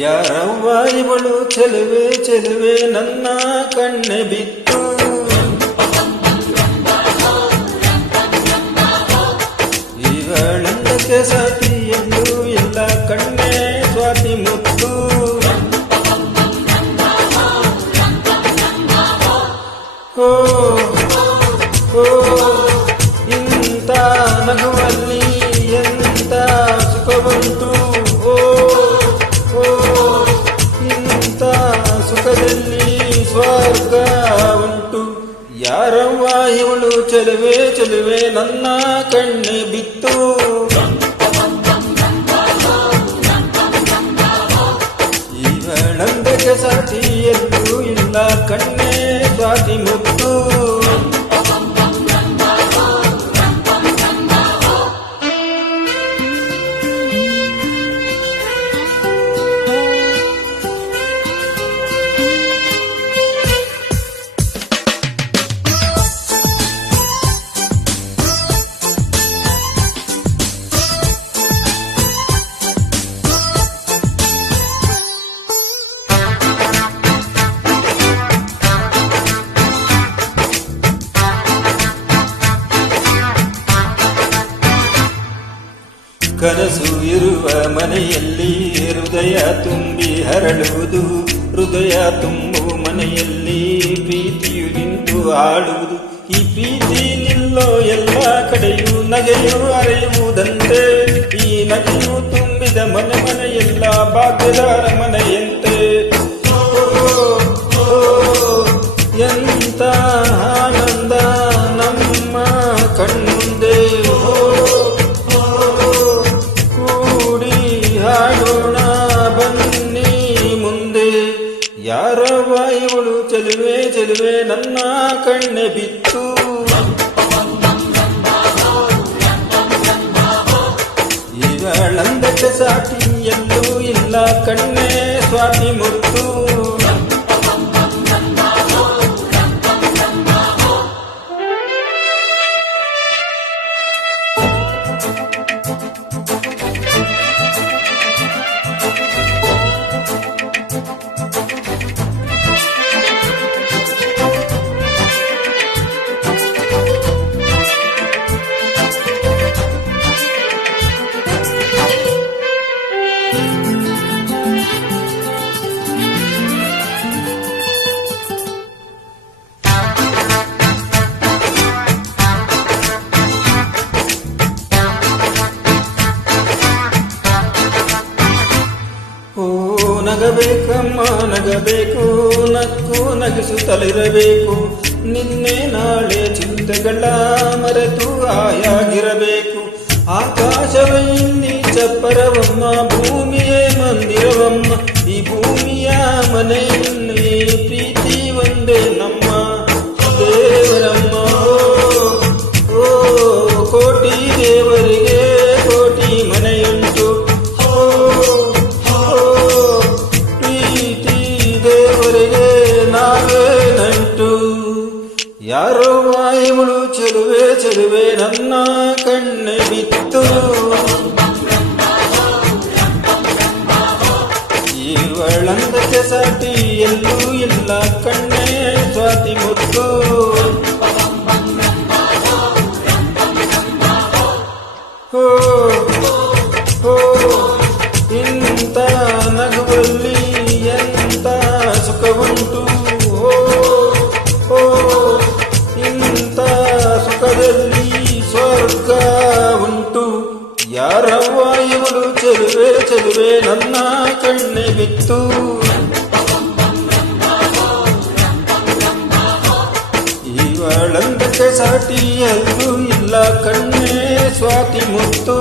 ಯಾರವ್ವ ಇವಳು ಚೆಲುವೆ ಚೆಲುವೆ ನನ್ನ ಕಣ್ಣೆ ಬಿತ್ತು. ಇವಳಂದಕ್ಕೆ ಸಾಟಿ ಎಲ್ಲೂ ಇಲ್ಲ ಕಣ್ಣೆ ಸ್ವಾತಿ ಮುತ್ತು. ಓ ಓ ಇಂಥ ನಗುವಲ್ಲಿ ಎಂತ ಸುಖವುಂಟು. ಸುಖದಲ್ಲಿ ಸ್ವರ್ಗ ಉಂಟು. ಯಾರವ್ವ ಇವಳು ಚೆಲುವೆ ಚೆಲುವೆ ನನ್ನ ಕಣ್ಣೆ ಬಿತ್ತು. ಇವಳಂದಕ್ಕೆ ಸಾಟಿ ಎಲ್ಲೂ ಇಲ್ಲ ಕಣ್ಣೆ ಸ್ವಾತಿ ಮುತ್ತು. ಕನಸು ಇರುವ ಮನೆಯಲ್ಲಿ ಹೃದಯ ತುಂಬಿ ಹರಳುವುದು. ಹೃದಯ ತುಂಬು ಮನೆಯಲ್ಲಿ ಪ್ರೀತಿಯು ನಿಂತು ಆಡುವುದು. ಈ ಪ್ರೀತಿ ನಿಲ್ಲೋ ಎಲ್ಲ ಕಡೆಯೂ ನಗೆಯು ಅರೆಯುವುದಂತೆ. ಈ ನಗೆಯು ತುಂಬಿದ ಮನೆ ಮನೆಯೆಲ್ಲ ಭಾಗ್ಯದಾರ ಮನೆಯಂತೆ. ಎಂತ ಆನಂದ ನಮ್ಮ ಕಣ್ಮುಂದೆ. ಹಾಡೋಣ ಬನ್ನಿ ಮುಂದೆ. ಯಾರವ್ವ ಇವಳು ಚೆಲುವೆ ಚೆಲುವೆ ನನ್ನ ಕಣ್ಣೆ ಬಿತ್ತು. ಇವಳಂದಕ್ಕೆ ಸಾಟಿ ಎಲ್ಲೂ ಇಲ್ಲ ಕಣ್ಣೆ ಸ್ವಾತಿ ಮುತ್ತು. ನಗಬೇಕಮ್ಮ ನಗಬೇಕು, ನಕ್ಕು ನಗಿಸುತ್ತಲಿರಬೇಕು. ನಿನ್ನೆ ನಾಳೆ ಚಿಂತೆಗಳ ಮರೆತು ಆಯಾಗಿರಬೇಕು. ಆಕಾಶವೇ ಇಲ್ಲಿ ಚಪ್ಪರವಮ್ಮ, ಭೂಮಿಯೇ ಮಂದಿರವಮ್ಮ. ಈ ಭೂಮಿಯ ಮನೆಯಲ್ಲಿ ಪ್ರೀತಿ ಒಂದೇ ನಮ್ಮ ದೇವರಮ್ಮ. ಓ ಕೋಟಿ ದೇವರಿಗೆ ಕೋಟಿ ಮನೆಯುಂಟು. ಯಾರವ್ವ ಇವಳು ಚೆಲುವೆ ಚೆಲುವೆ ನನ್ನ ಕಣ್ಣೆ ಬಿತ್ತು. ಇವಳಂದಕ್ಕೆ ಸಾಟಿ ಎಲ್ಲೂ ಇಲ್ಲ ಕಣ್ಣೆ ಸ್ವಾತಿ ಮುತ್ತು. ಹೋ ಹೋ ಇಂಥ ನಗುವಲ್ಲಿ ಎಂತ ಸುಖವುಂಟು. ಇಂಥ ಸುಖದಲ್ಲಿ ಸ್ವರ್ಗ ಉಂಟು. ಯಾರವ್ವ ಇವಳು ಚೆಲುವೆ ಚೆಲುವೆ ನನ್ನ ಕಣ್ಣೆ ಬಿತ್ತು. ಇವಳಂದಕ್ಕೆ ಸಾಟಿ ಎಲ್ಲೂ ಇಲ್ಲ ಕಣ್ಣೆ ಸ್ವಾತಿ ಮುತ್ತು.